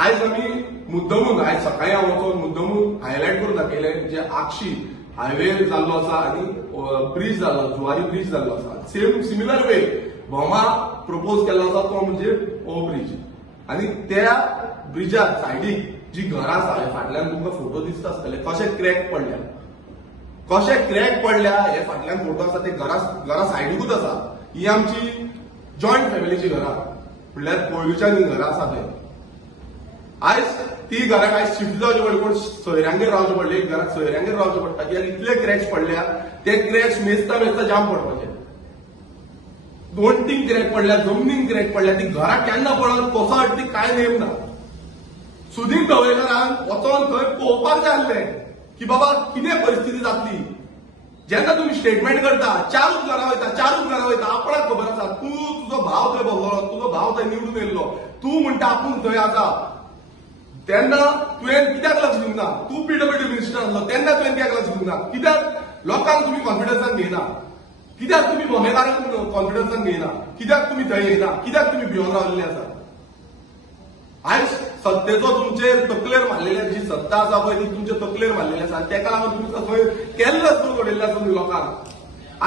आज आम्ही मुद्दमून आज सकाळी हांव वचून मुद्दमून हायलायट करून दाखयलें जे आक्षी हायवे जाल्लो आसा आनी ब्रिज जाल्लो जुवारी ब्रिज जाल्लो आसा सेम सिमिलर वे भोमा प्रपोज केल्लो आसा तो म्हणजे हो ब्रिज आनी त्या ब्रिजार सायडीक जी घरां आसा फाटल्यान तुमकां फोटो दिसता आसतले कशे क्रॅक पडल्या हे फाटल्यान फोटो आसा ते घरा सायडीकूच आसा ही आमची जॉयंट फॅमिलीची घरां म्हणल्यार पयलींच्यान ही घरां आसा थंय आज ती घराक आज शिफ्ट जावचे पडले कोण सोयऱ्यांगेर रावचे पडले एक घराक सोयऱ्यांगेर रावचे पडटा कित्याक इतले क्रॅक्स पडल्या ते क्रॅक्स मेजता जाम पडपाचे 2-3 क्रॅक पडल्या जमनीन क्रॅक पडल्या ती घरां केन्ना पडत कसो ती कांय नेम ना सुदीन ढवळेकरान वचोन थंय पळोवपाक जाय आसलें की बाबा कितें परिस्थिती जातली जेन्ना तुम्ही स्टेटमेंट करता चारूच घरां वयता आपणाक खबर आसा तूं तुजो भाव थंय भोगलो तुजो भाव थंय निवडून येयल्लो तूं म्हणटा आपूण थंय आसा तेन्ना तुवें कित्याक लक्ष दिवंक ना तूं पीडब्ल्यूडी मिनिस्टर आसलो तेन्ना तुवें कित्याक लक्ष दिवंक ना कित्याक लोकांक तुमी कॉन्फिडन्सान घेयना कित्याक तुमी भोमेकारांक कॉन्फिडन्सान घेयना कित्याक तुमी थंय येयना कित्याक तुमी भिवन रावलेले आसा आज सत्तेचो तुमचे तकलेर मारलेले जी सत्ता आसा पळय ती तुमचे तकलेर मारलेली आसा तेका लागून तुमी खंय केल्लंच करून उडयल्ले आसा तुमी लोकांक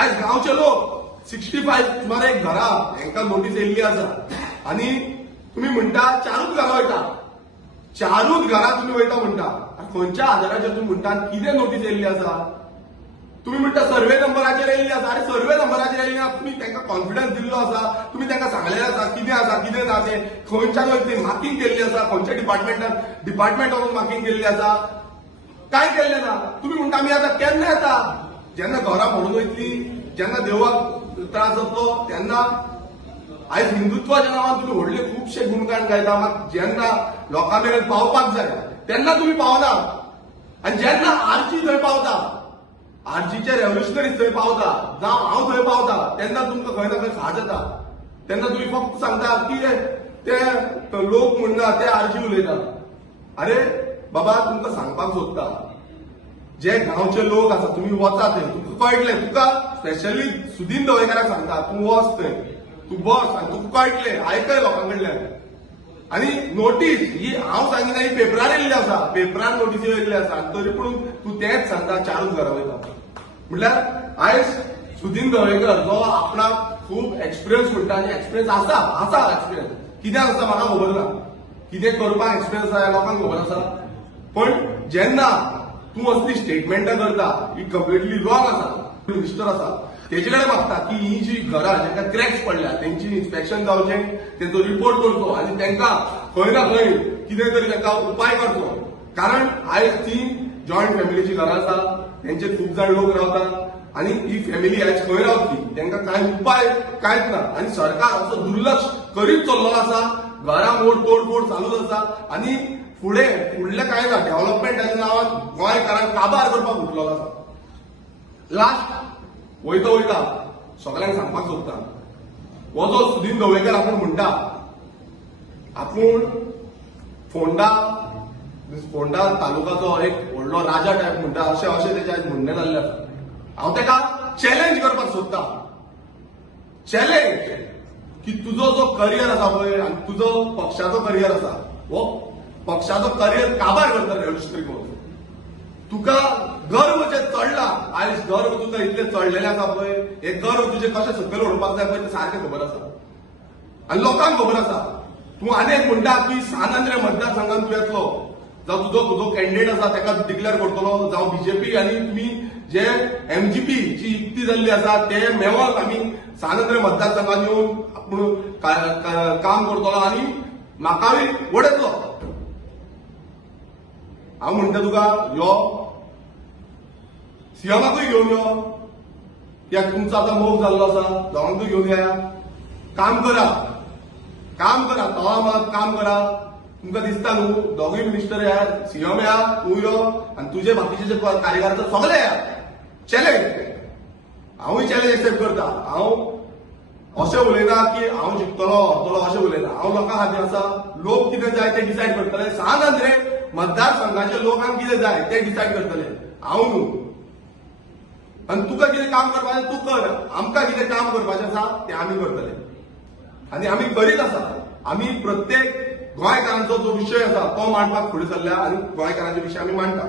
आज गांवचे लोक 65 सुमार एक घरां हांकां नोटीस येयल्ली आसा आनी तुमी म्हणटा चारूच घरां तुमी वयता म्हणटा खंयच्या आधाराचेर तुमी म्हणटा कितें नोटीस येयल्ली आसा तुम्ही म्हणटा सर्वे नंबराचेर येयल्ली आसा अरे सर्वे नंबराचेर येयल्ली ना तुमी तांकां कॉन्फिडन्स दिल्लो आसा तुमी तांकां सांगलेलें आसा कितें ना तें खंयच्यान ती मार्किंग केल्ली आसा खंयच्या डिपार्टमेंट वचून मार्किंग केल्ली आसा काय केल्लें ना तुमी म्हणटा आमी आतां केन्ना येता जेन्ना घरां मोडून वयतली जेन्ना देवाक त्रास जातलो तेन्ना आयज हिंदुत्वाच्या नांवान तुमी व्हडले खुबशे गुणगान गायता मात जेन्ना लोकां मेरेन पावपाक जाय तेन्ना तुमी पावना आनी जेन्ना आरची थंय पावता आरजीचे रेव्होल्युशनरीज थंय पावता जावं हांव थंय पावता तेन्ना तुमकां खंय ना खंय खाज येता तेन्ना तुमी फक्त सांगता की ते लोक म्हणना ते आरजी उलयता अरे बाबा तुमकां सांगपाक सोदता जे गांवचे लोक आसा तुमी वचा थंय तुका कळटलें तुका स्पेशली सुदीन ढवळेकाराक सांगता तूं वच थंय तूं बस आनी तुका कळटलें आयकय लोकां कडल्यान आनी नोटीस ही हांव सांगिना ही पेपरार येयल्ली आसा पेपरार नोटीस येयल्ली आसा तरी पूण तूं तेंच सांगता चारूच घरां वयता म्हटल्यार आयज सुदीन ढवळेकर जो आपणाक खूब एक्सपिरियन्स म्हणटा आनी एक्सपिरियन्स आसा एक्सपिरियन्स कित्याक आसा म्हाका खबर ना कितें करपाक एक्सपिरियन्स आसा लोकांक खबर आसा पण जेन्ना तूं असली स्टेटमेंटां करता ही कंप्लिटली रॉंग आसा मिनिस्टर आसा तेजे कडेन मागता की ही जी घरां जेका क्रॅक्स पडल्या तेंची इन्स्पेक्शन जावचें तेंचो रिपोर्ट करचो आनी तांकां खंय ना खंय कितें तरी तांकां उपाय करचो कारण आयज ती जॉयंट फॅमिलीची घरां आसा तेंचे खूब जाण लोक रावतात आनी ही फॅमिली आयज खंय रावतली तांकां कांय उपाय कांयच ना आनी सरकार असो दुर्लक्ष करीत चल्लो आसा घरां मोड तोडफोड चालूच आसा आनी फुडलें कांय ना डेव्हलपमेंटाच्या नांवान गोंयकारांक काबार करपाक उठलेलो आसा लास्ट वयता सगळ्यांक सांगपाक सोदता हो जो सुदीन ढवळेकर आपूण म्हणटा आपूण फोंडा तालुकाचो एक व्हडलो राजा टायप म्हणटा अशें तेचे आज म्हणणें जाल्लें आसा हांव ताका चॅलेंज करपाक सोदता चॅलेंज की तुजो जो करियर आसा पळय आनी तुजो पक्षाचो करियर आसा हो पक्षाचो करियर काबार करता रेव्होल्युशनरी करून तुका गर्व जे चडला आयज गर्व तुका इतले चडलेले आसा पळय हे गर्व तुजे कशें सकयल उडोवपाक जाय पळय ते सारकें खबर आसा आनी लोकांक खबर आसा तूं आनीक म्हणटा की सानंद्रे मतदारसंघात तूं येतलो जावं तुजो कॅन्डिडेट आसा ताका डिक्लेअर करतलो जावं बीजेपी आनी तुमी जे एमजीपी ची युक्ती जाल्ली आसा ते मेळोन आमी सानंद्रे मतदारसंघात येवन आपूण काम करतलो आनी म्हाकाय वडयतलो हांव म्हणटा तुका यो सीएमाकूय घेवन यो कित्याक तुमचो आतां मोग जाल्लो आसा दोगांकूय घेवन या काम करा तळा मात काम करा तुमकां दिसता न्हू दोगूय मिनिस्टर या सीएम या तूं यो आनी तुजे बाकीचे जे कार्यकर्ते आसा सगळे या चॅलेंज हांवूय चॅलेंज एक्सेप्ट करता हांव अशें उलयना की हांव जिखतलो हरतलो अशें उलयना हांव लोकां खातीर आसा लोक कितें जाय ते डिसायड करतले सानंद्रे मतदारसंघाचे लोकांक कितें जाय ते डिसायड करतले हांव न्हू आनी तुका कितें काम करपाचें तूं कर आमकां कितें काम करपाचें आसा तें आमी करतले आनी आमी करीत आसा आमी प्रत्येक गोंयकारांचो जो विशय आसा तो मांडपाक फुडें सरल्या आनी गोंयकारांचे विशय आमी मांडटा.